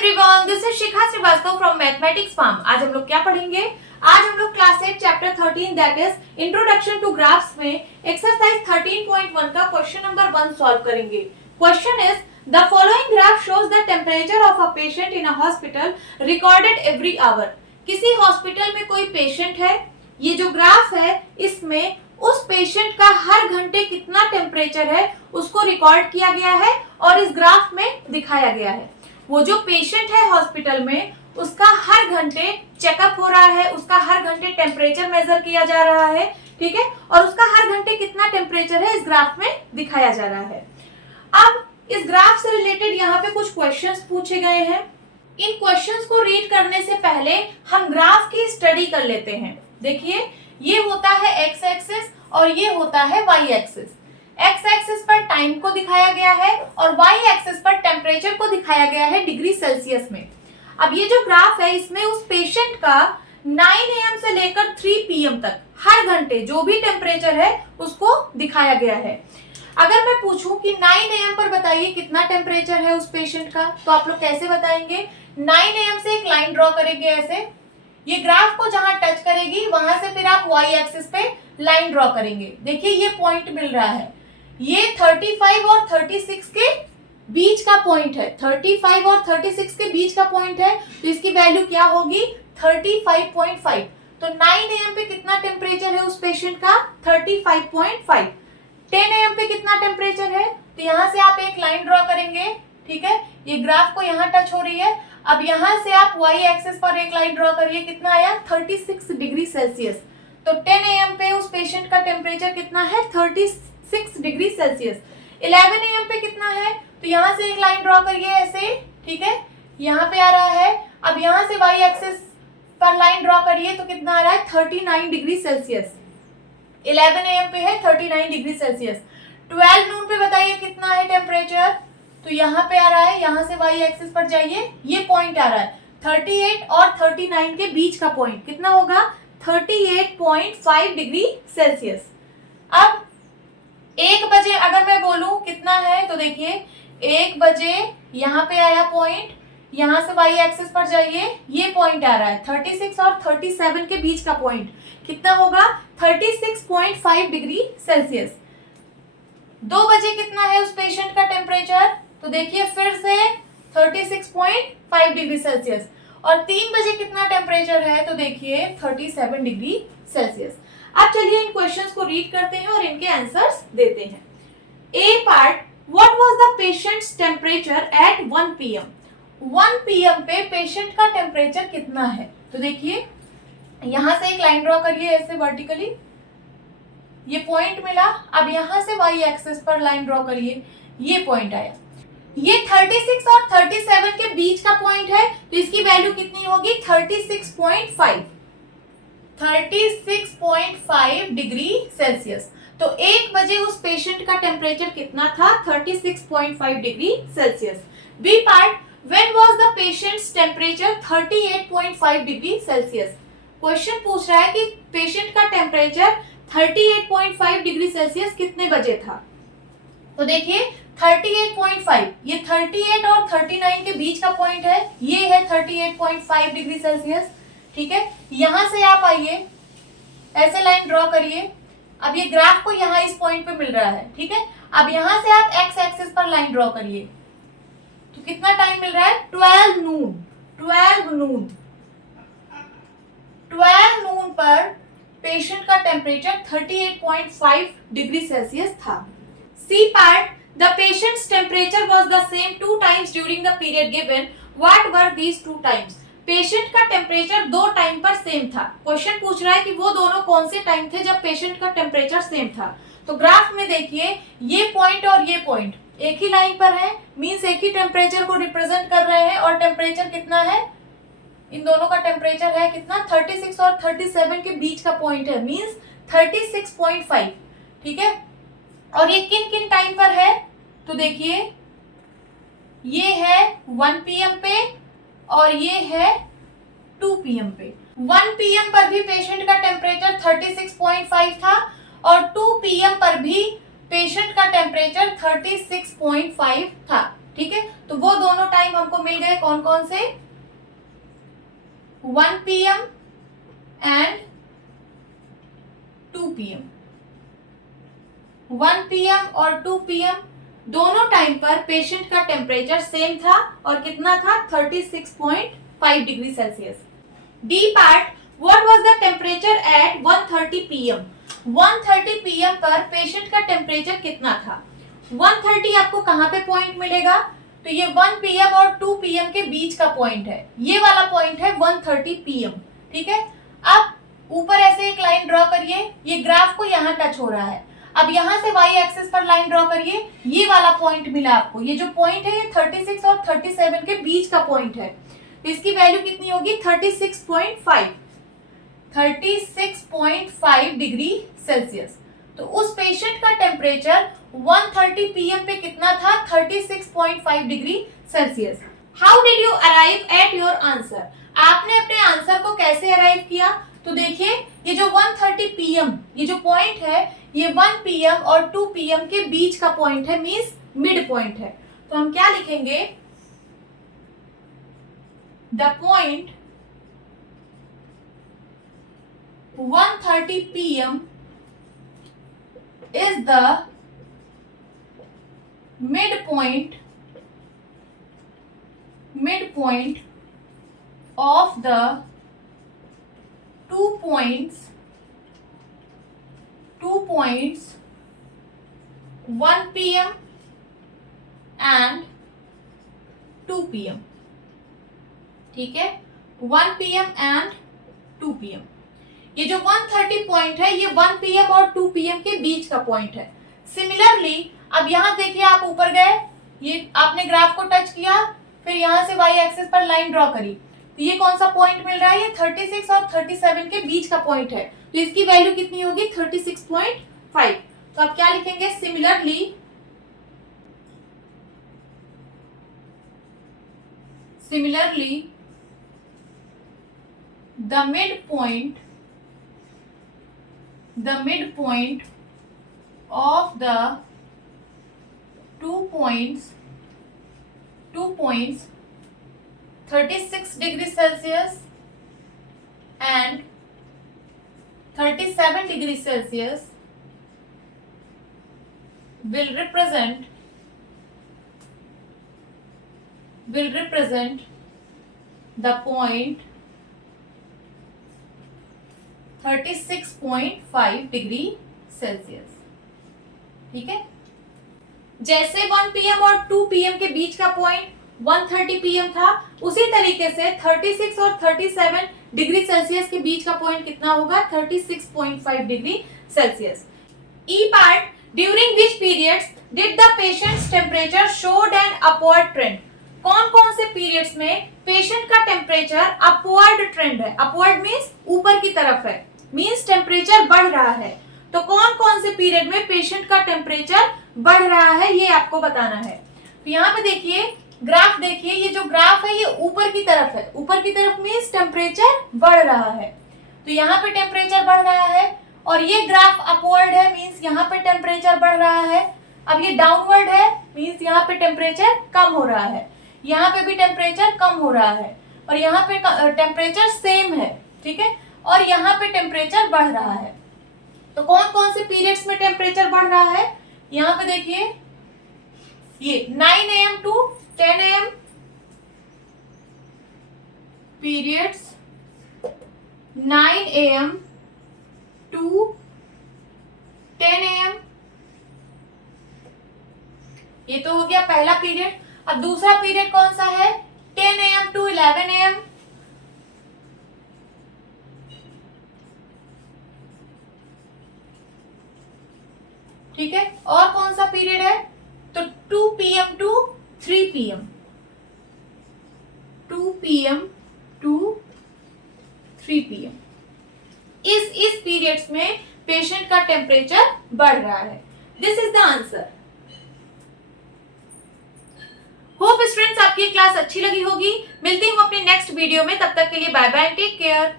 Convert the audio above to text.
Everyone, this is Shikha Srivastava from mathematics farm. आज हम लोग क्या पढ़ेंगे? आज हम लोग class 8 chapter 13 that is introduction to graphs में एक्सरसाइज 13.1 का क्वेश्चन नंबर 1 सॉल्व करेंगे। Question is the following graph shows the temperature of a patient in a hospital recorded every hour. किसी हॉस्पिटल में कोई पेशेंट है, ये जो ग्राफ है इसमें उस पेशेंट का हर घंटे कितना टेम्परेचर है उसको रिकॉर्ड किया गया है और इस ग्राफ में दिखाया गया है। वो जो पेशेंट है हॉस्पिटल में उसका हर घंटे चेकअप हो रहा है, उसका हर घंटे टेम्परेचर मेजर किया जा रहा है, ठीक है, और उसका हर घंटे कितना टेम्परेचर है इस ग्राफ में दिखाया जा रहा है। अब इस ग्राफ से रिलेटेड यहाँ पे कुछ क्वेश्चंस पूछे गए हैं। इन क्वेश्चंस को रीड करने से पहले हम ग्राफ की स्टडी कर लेते हैं। देखिए, ये होता है एक्स एक्सिस और ये होता है वाई एक्सिस। एक्स एक्सिस पर टाइम को दिखाया गया है और वाई एक्सिस पर टेम्परेचर को दिखाया गया है डिग्री सेल्सियस में। अब ये जो ग्राफ है इसमें उस पेशेंट का 9 AM से लेकर 3 PM तक हर घंटे जो भी टेम्परेचर है उसको दिखाया गया है। अगर मैं पूछूं कि 9 AM पर बताइए कितना टेम्परेचर है उस पेशेंट का, तो आप लोग कैसे बताएंगे? 9 AM से एक लाइन ड्रॉ करेंगे ऐसे, ये ग्राफ को जहां टच करेगी वहां से फिर आप वाई एक्सिस पे लाइन ड्रॉ करेंगे। देखिए ये पॉइंट मिल रहा है, ये 35 और 36 के बीच का पॉइंट है। 35 और 36 के बीच का पॉइंट है तो इसकी वैल्यू क्या होगी? 35.5। तो 9 AM पे कितना टेम्परेचर है उस पेशेंट का? 35.5। 10 AM पे कितना टेम्परेचर है? तो यहाँ से आप एक लाइन ड्रॉ करेंगे, ठीक है, ये ग्राफ को यहाँ टच हो रही है। अब यहाँ से आप वाई एक्सिस पर एक लाइन ड्रॉ करिए, कितना आया? 36 डिग्री सेल्सियस। तो 10 AM पे उस पेशेंट का टेम्परेचर कितना है? 36 डिग्री सेल्सियस। 11 AM पे कितना है? तो यहाँ से एक लाइन ड्रॉ करिए ऐसे, ठीक है, यहाँ पे आ रहा है। अब यहाँ से वाई एक्सिस पर लाइन ड्रॉ करिए तो कितना आ रहा है? 39 डिग्री सेल्सियस। 11 AM पे है 39 डिग्री सेल्सियस। 12 नून पे बताइए कितना है टेम्परेचर? तो यहाँ पे आ रहा है, यहाँ से वाई एक्सिस पर जाइए, ये पॉइंट आ रहा है 38 और 39 के बीच का पॉइंट कितना होगा? 38.5 डिग्री सेल्सियस। अब 1 बजे अगर मैं बोलूं कितना है, तो देखिए 1 बजे यहाँ पे आया पॉइंट, यहाँ से वाई एक्सिस पर जाइए, ये पॉइंट आ रहा है 36 और 37 के बीच का पॉइंट कितना होगा? 36.5 डिग्री सेल्सियस। 2 बजे कितना है उस पेशेंट का टेम्परेचर? तो देखिए फिर से 36.5 डिग्री सेल्सियस। और 3 बजे कितना टेम्परेचर है? तो देखिए 37 डिग्री सेल्सियस। अब चलिए इन क्वेश्चंस को रीड करते हैं और इनके आंसर्स देते हैं। A part, what was the patient's temperature at 1 PM? 1 PM पे पेशेंट का टेम्परेचर कितना है? तो देखिए यहां से एक लाइन ड्रॉ करिए ऐसे वर्टिकली, ये पॉइंट मिला। अब यहां से वाई एक्सिस पर लाइन ड्रॉ करिए, ये पॉइंट आया। ये 36 और 37 के बीच का पॉइंट है तो इसकी वैल्यू कितनी होगी? 36.5। 36.5 डिग्री सेल्सियस। तो 1 बजे उस पेशेंट का टेम्परेचर कितना था? 36.5 degree Celsius. B part, when was the patient's temperature 38.5 degree Celsius? Question पूछ रहा है कि पेशेंट का टेम्परेचर 38.5 डिग्री सेल्सियस कितने बजे था? तो देखिए 38.5, ये 38 और 39 के बीच का पॉइंट है, ये है 38.5 डिग्री सेल्सियस, ठीक है। यहां से आप आइए, ऐसे लाइन ड्रॉ करिए। अब ये ग्राफ को यहाँ इस पॉइंट पे मिल रहा है, ठीक है। अब यहां से आप एक्स एक्सिस पर लाइन ड्रॉ करिए, तो कितना टाइम मिल रहा है? 12 नून। 12 नून 12 नून पर पेशेंट का टेम्परेचर 38.5 डिग्री सेल्सियस था। C part, the patient's temperature was the same 2 times during the period given, what were these 2 times? Patient का टेम्परेचर 2 टाइम पर सेम था। क्वेश्चन पूछ रहा है कि वो दोनों कौन से टाइम थे जब पेशेंट का टेम्परेचर सेम था। तो ग्राफ में देखिए ये पॉइंट और ये पॉइंट एक ही लाइन पर है, मींस एक ही टेम्परेचर को रिप्रेजेंट कर रहे हैं। और टेम्परेचर कितना है? इन दोनों का टेम्परेचर है कितना? 36 और 37 के बीच का पॉइंट है, मींस 36.5, ठीक है। और ये किन किन टाइम पर है? तो देखिए ये है 1 PM पे और ये है 2 PM पे। 1 PM पर भी पेशेंट का टेम्परेचर 36.5 था और 2 PM पर भी पेशेंट का टेम्परेचर 36.5 था, ठीक है, तो वो दोनों टाइम हमको मिल गए कौन कौन से, 1 PM एंड 2 PM। 1 PM और 2 PM दोनों टाइम पर पेशेंट का टेम्परेचर सेम था और कितना था, 36.5 degree Celsius. D part, what was the temperature at 1:30 PM। 1:30 PM पर पेशेंट का टेम्परेचर कितना था। 1:30 आपको कहाँ पे पॉइंट मिलेगा, तो ये 1 PM और 2 PM के बीच का पॉइंट है, ये वाला पॉइंट है 1:30 PM। ठीक है, अब ऊपर ऐसे एक लाइन ड्रॉ करिए, ये ग्राफ को यहाँ टच हो रहा है। अब यहाँ से y एक्सिस पर लाइन ड्रॉ करिए, ये वाला पॉइंट मिला आपको, ये जो पॉइंट है ये 36 और 37 के बीच का पॉइंट है, तो इसकी वैल्यू कितनी होगी, 36.5 डिग्री सेल्सियस। तो उस पेशेंट का टेम्परेचर 1:30 PM पे कितना था, 36.5 degree Celsius. How did you arrive at your answer, आपने अपने आंसर को कैसे अराइव किया, तो देखिए ये जो 1:30 PM ये जो पॉइंट है ये 1 PM और 2 PM के बीच का पॉइंट है, मींस मिड पॉइंट है। तो हम क्या लिखेंगे, the point 1:30 PM is the midpoint of the 2 points 1 PM and 2 PM। ठीक है, 1 PM and 2 PM। ये जो 1:30 पॉइंट है ये 1 PM और 2 PM के बीच का पॉइंट है। सिमिलरली अब यहाँ देखिए, आप ऊपर गए, ये आपने ग्राफ को टच किया, फिर यहाँ से y एक्सिस पर लाइन ड्रॉ करी, तो ये कौन सा पॉइंट मिल रहा है, ये 36 और 37 के बीच का पॉइंट है, तो इसकी वैल्यू कितनी होगी, 36.5। तो आप क्या लिखेंगे, similarly the midpoint of the 2 points 36 degree Celsius and 37 degree Celsius will represent the point 36.5 degree Celsius. ठीक है, जैसे 1 PM और 2 PM के बीच का पॉइंट 1:30 PM था, उसी तरीके से 36 और 37 डिग्री सेल्सियस के बीच का पॉइंट कितना होगा, 36.5 degree Celsius. E part, during which periods did the patient's temperature showed an upward trend. कौन कौन से पीरियड्स में पेशेंट का टेम्परेचर अपवर्ड ट्रेंड है, अपवर्ड मींस ऊपर की तरफ है, मींस टेम्परेचर बढ़ रहा है, तो कौन कौन से पीरियड में पेशेंट का टेम्परेचर बढ़ रहा है ये आपको बताना है। तो यहाँ पे देखिए, ग्राफ देखिए, ये जो ग्राफ है ये ऊपर की तरफ है, ऊपर की तरफ मींस टेम्परेचर बढ़ रहा है, तो यहाँ पे टेम्परेचर बढ़ रहा है, और ये ग्राफ अपवर्ड है, मींस यहाँ पे टेम्परेचर बढ़ रहा है। अब ये डाउनवर्ड है, मींस यहाँ पे टेम्परेचर कम हो रहा है, यहाँ पे भी टेम्परेचर कम हो रहा है, और यहाँ पे टेम्परेचर सेम है। ठीक है, और यहाँ पे टेम्परेचर बढ़ रहा है, तो कौन कौन से पीरियड्स में टेम्परेचर बढ़ रहा है, यहाँ पे देखिए, ये 9 AM to 10 AM periods, 9 AM to 10 AM, ये तो हो गया पहला पीरियड। अब दूसरा पीरियड कौन सा है, 10 AM to 11 AM। ठीक है, और कौन सा पीरियड है, तो 2 PM to 3 PM, 2 PM to 3 PM। इस पीरियड्स में पेशेंट का टेम्परेचर बढ़ रहा है। This is the answer. Hope students आपकी क्लास अच्छी लगी होगी। मिलती हूँ अपने नेक्स्ट वीडियो में, तब तक के लिए बाय बाय, टेक केयर।